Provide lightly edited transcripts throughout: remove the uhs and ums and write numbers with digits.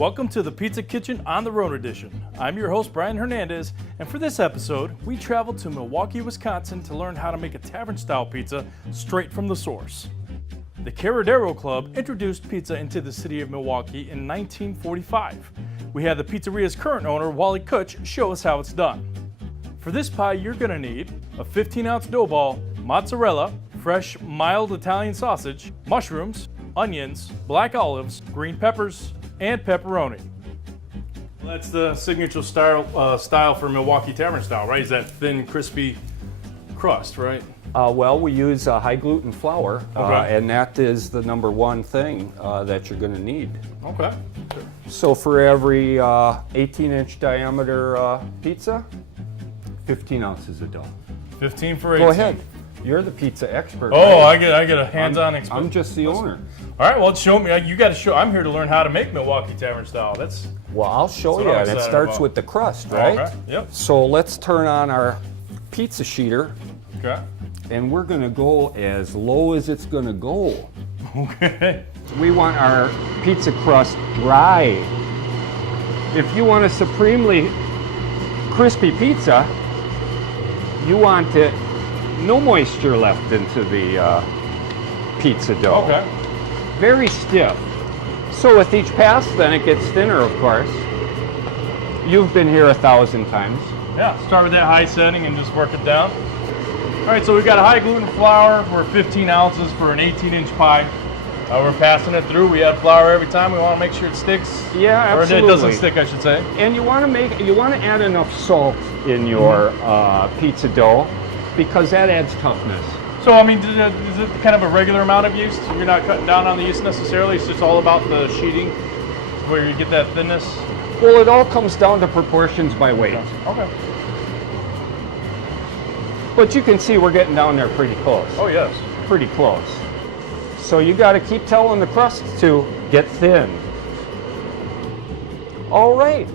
Welcome to the Pizza Kitchen on the Road edition. I'm your host, Brian Hernandez, and for this episode, we traveled to Milwaukee, Wisconsin to learn how to make a tavern-style pizza straight from the source. The Caradaro Club introduced pizza into the city of Milwaukee in 1945. We had the pizzeria's current owner, Wally Kutch, show us how it's done. For this pie, you're gonna need a 15-ounce dough ball, mozzarella, fresh, mild Italian sausage, mushrooms, onions, black olives, green peppers, and pepperoni. Well, that's the signature style for Milwaukee Tavern style, right? Is that thin, crispy crust, right? Well, we use high gluten flour, Okay. and that is the number one thing that you're going to need. Okay. So for every 18-inch diameter pizza, 15 ounces of dough. 15 for 18. Go ahead. You're the pizza expert. Oh, right? I get a hands-on experience. I'm just the owner. All right, well, show me. You got to show. I'm here to learn how to make Milwaukee Tavern style. That's Well, I'll show That's you, what I'm and it excited starts about. with the crust, right? Okay. Yep. So let's turn on our pizza sheeter, Okay. and we're going to go as low as it's going to go. Okay. We want our pizza crust dry. If you want a supremely crispy pizza, you want it no moisture left into the pizza dough. Okay. Very stiff. So with each pass, then it gets thinner, of course. You've been here 1,000 times. Yeah. Start with that high setting and just work it down. All right. So we've got a high gluten flour. We're 15 ounces for an 18-inch pie. We're passing it through. We add flour every time. We want to make sure it sticks. Yeah, absolutely. Or it doesn't stick, I should say. And you want to add enough salt in your pizza dough, because that adds toughness. So, I mean, is it kind of a regular amount of yeast? You're not cutting down on the yeast necessarily. It's just all about the sheeting, where you get that thinness. Well, it all comes down to proportions by weight. Okay. But you can see we're getting down there pretty close. Oh, yes. Pretty close. So you got to keep telling the crust to get thin. All right.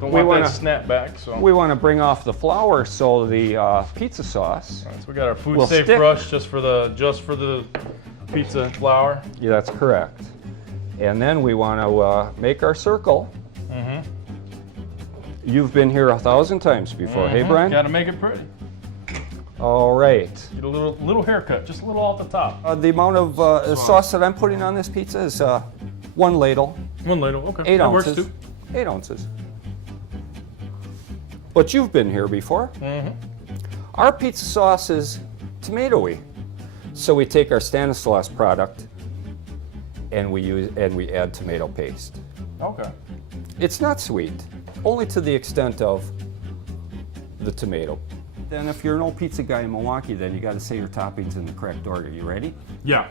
Don't We want wanna- that snap back. So. We want to bring off the flour so the pizza sauce. All right, so we got our food Will safe stick. brush just for the pizza flour. Yeah, that's correct. And then we want to make our circle. Mm-hmm. You've been here 1,000 times before. Hey, Brian? Got to make it pretty. All right. Get a little haircut, just a little off the top. The amount of sauce that I'm putting on this pizza is 1 ladle, 1 ladle. Okay. 8 that ounces. works too. 8 ounces. But you've been here before. Mm-hmm. Our pizza sauce is tomatoey. So we take our Stanislaus product and we add tomato paste. Okay. It's not sweet, only to the extent of the tomato. Then if you're an old pizza guy in Milwaukee, then you got to say your toppings in the correct order. You ready? Yeah.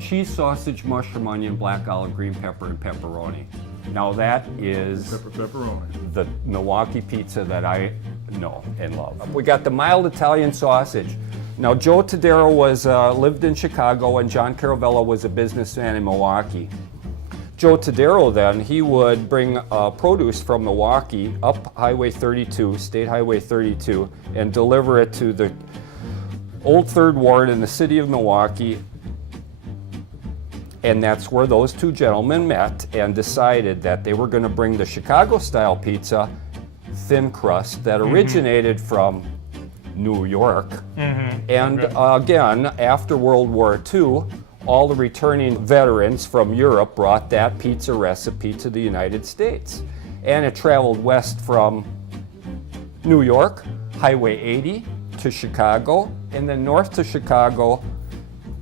Cheese, sausage, mushroom, onion, black olive, green pepper, and pepperoni. Now that is Pepperoni. the Milwaukee pizza that I know and love. We got the mild Italian sausage. Now Joe Tadero lived in Chicago, and John Caravella was a businessman in Milwaukee. Joe Tadero then, he would bring produce from Milwaukee up Highway 32, State Highway 32, and deliver it to the Old Third Ward in the city of Milwaukee. And that's where those two gentlemen met and decided that they were going to bring the Chicago-style pizza, thin crust, that originated from New York. And again, after World War II, all the returning veterans from Europe brought that pizza recipe to the United States. And it traveled west from New York, Highway 80 to Chicago, and then north to Chicago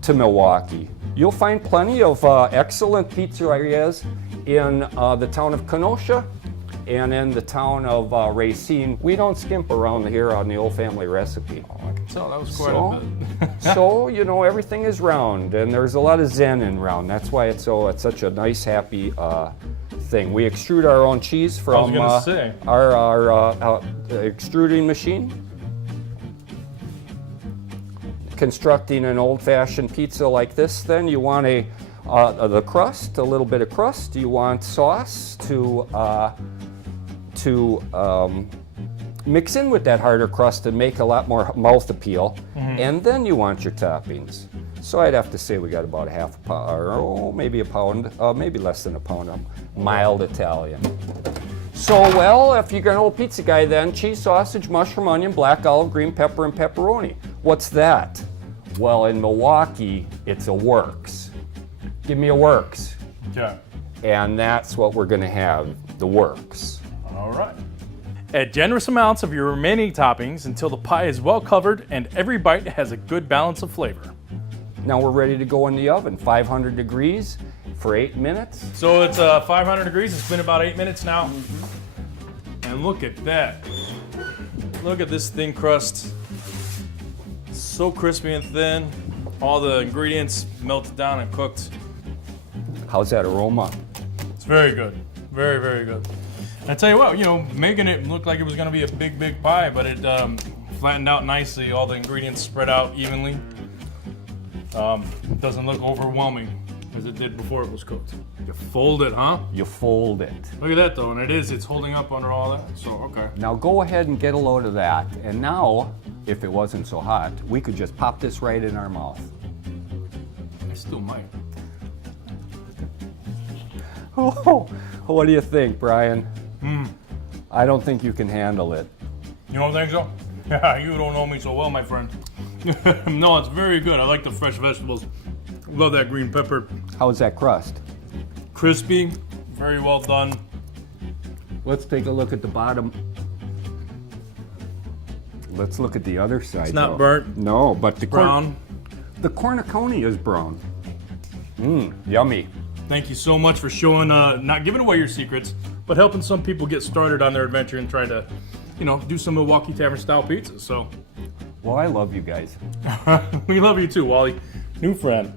to Milwaukee. You'll find plenty of excellent pizzerias in the town of Kenosha and in the town of Racine. We don't skimp around here on the old family recipe. Oh, I can tell that was quite a bit. So, you know, everything is round, and there's a lot of zen in round. That's why it's such a nice, happy thing. We extrude our own cheese from our extruding machine. Constructing an old-fashioned pizza like this, then you want the crust, a little bit of crust. You want sauce to mix in with that harder crust and make a lot more mouth appeal. And then you want your toppings. So I'd have to say we got about a half a pound, or maybe a pound, maybe less than a pound of mild Italian. So, well, if you're an old pizza guy then, cheese, sausage, mushroom, onion, black olive, green pepper, and pepperoni. What's that? Well, in Milwaukee, it's a works. Give me a works. Okay. And that's what we're gonna have, the works. All right. Add generous amounts of your remaining toppings until the pie is well covered and every bite has a good balance of flavor. Now we're ready to go in the oven, 500 degrees for 8 minutes. So it's 500 degrees. It's been about 8 minutes now. And look at that. Look at this thin crust. So crispy and thin. All the ingredients melted down and cooked. How's that aroma? It's very good. Very, very good. And I tell you what, making it look like it was going to be a big, big pie, but it flattened out nicely. All the ingredients spread out evenly. It doesn't look overwhelming as it did before it was cooked. You fold it, huh? You fold it. Look at that though, and it's holding up under all that, so okay. Now go ahead and get a load of that. And now, if it wasn't so hot, we could just pop this right in our mouth. I still might. Oh, what do you think, Brian? I don't think you can handle it. You don't think so? Yeah, you don't know me so well, my friend. No, it's very good. I like the fresh vegetables. Love that green pepper. How's that crust? Crispy, very well done. Let's take a look at the bottom. Let's look at the other side. It's not though. burnt. No, but the Brown. The cornucopia is brown. Yummy. Thank you so much for showing, not giving away your secrets, but helping some people get started on their adventure and trying to, do some Milwaukee Tavern style pizzas. So, Well, I love you guys. we love you too, Wally. New friend.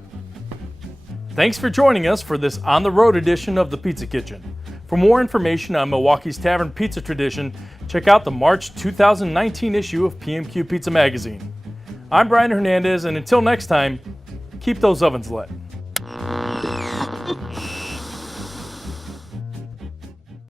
Thanks for joining us for this on-the-road edition of the Pizza Kitchen. For more information on Milwaukee's Tavern pizza tradition, check out the March 2019 issue of PMQ Pizza Magazine. I'm Brian Hernandez, and until next time, keep those ovens lit.